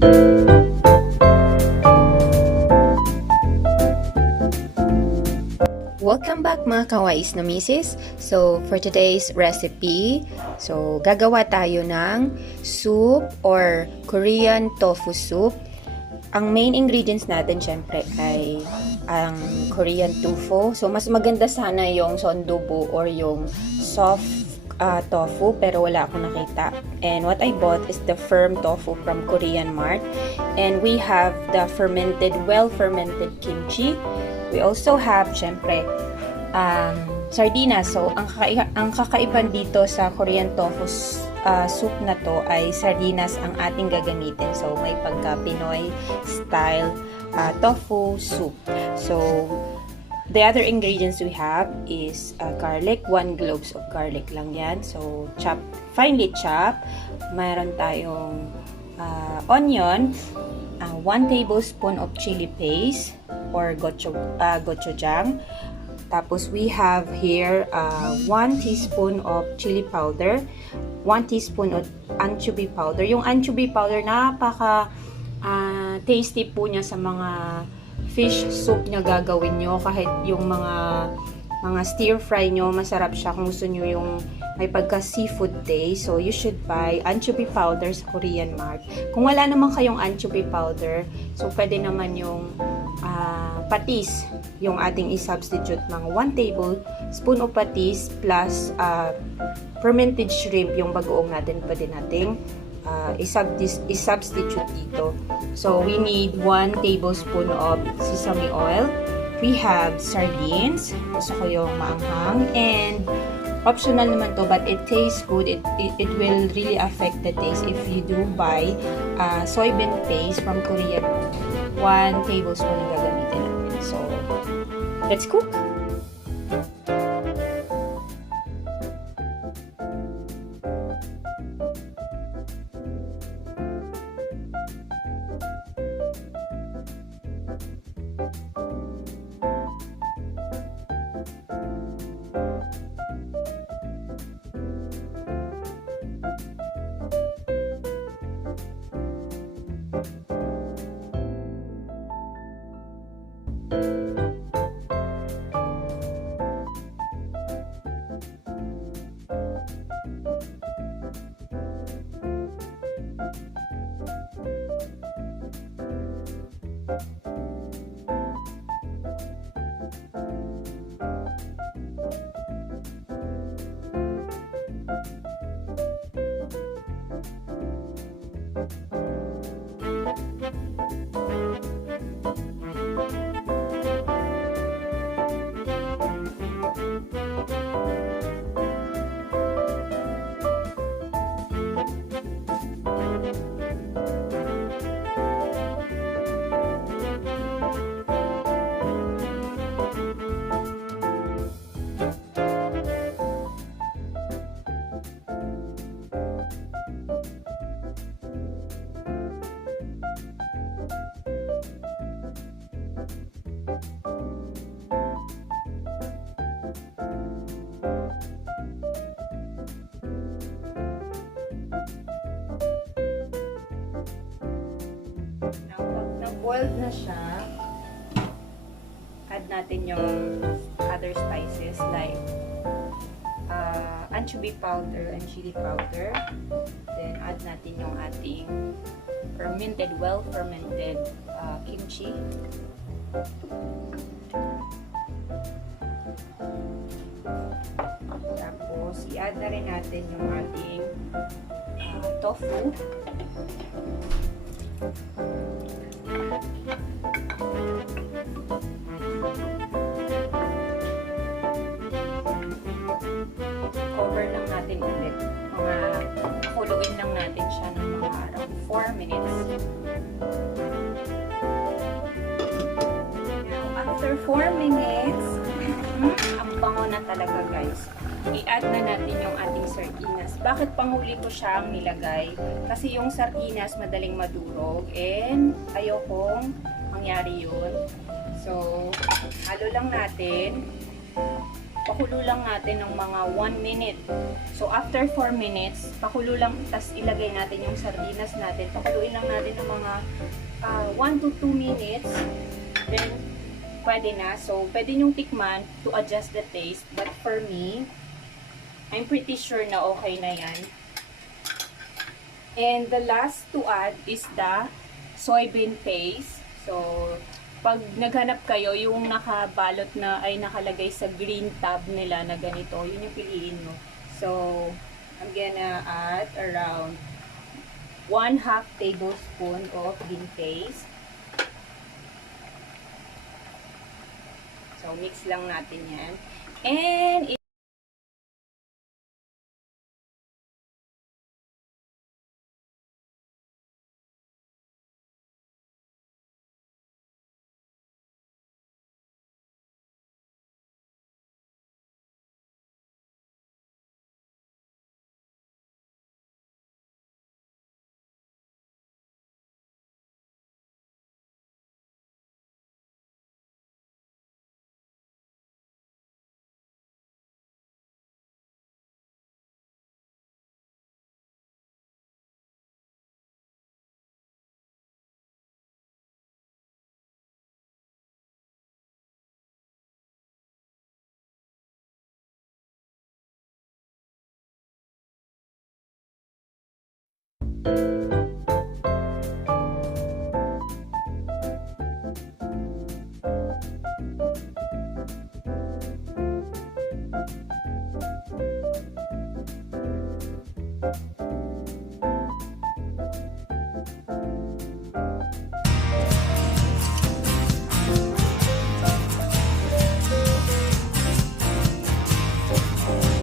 Welcome back mga kawais na misis. So, for today's recipe, gagawa tayo ng soup or Korean tofu soup. Ang main ingredients natin syempre ay ang Korean tofu. So, mas maganda sana yung sondubu or yung soft tofu, pero wala akong nakita. And what I bought is the firm tofu from Korean Mart. And we have the well-fermented kimchi. We also have, syempre, sardinas. So, ang kakaiban dito sa Korean tofu soup na to ay sardinas ang ating gagamitin. So, may pagka-Pinoy style tofu soup. So, the other ingredients we have is garlic. 1 cloves of garlic lang yan. So, finely chop. Mayroon tayong onion, 1 tablespoon of chili paste or gochujang. Tapos we have here 1 teaspoon of chili powder, 1 teaspoon of anchovy powder. Yung anchovy powder, napaka tasty po niya sa mga fish soup niya gagawin nyo. Kahit yung mga stir fry nyo, masarap siya kung gusto nyo yung may pagka seafood taste. So you should buy anchovy powder sa Korean Mart. Kung wala naman kayong anchovy powder, so pwede naman yung patis yung ating i-substitute, mga 1 tablespoon of patis plus fermented shrimp, yung bagoong natin, pwede nating i-substitute dito. So we need 1 tablespoon of sesame oil. We have sardines, gusto ko yung maanghang, and optional naman to but it tastes good. It will really affect the taste if you do buy soy bean paste from Korea. 1 tablespoon ang gagamitin natin. So, let's cook! Boiled na siya, add natin yung other spices like anchovy powder and chili powder. Then add natin yung ating well-fermented kimchi. Tapos i-add na rin natin yung ating tofu. Cover lang natin ulit. Kuluin lang natin siya ng mga around 4 minutes. Now, after 4 minutes, ang bango na talaga guys. I-add na natin yung ating sardinas. Bakit panghuli ko siyang nilagay? Kasi yung sardinas madaling madurog and ayokong mangyari yun. So, halo lang natin. pakulo lang natin ng mga 1 minute. So, after 4 minutes, pakulo lang, tas ilagay natin yung sardinas natin. Pakuluin lang natin ng mga 1 to 2 minutes. Then, pwede na. So, pwede nyong tikman to adjust the taste. But for me, I'm pretty sure na okay na yan. And the last to add is the soy bean paste. So, pag naghanap kayo, yung nakabalot na ay nakalagay sa green tab nila na ganito, yun yung piliin mo. So, I'm gonna add around 1/2 tablespoon of bean paste. So, mix lang natin yan. And,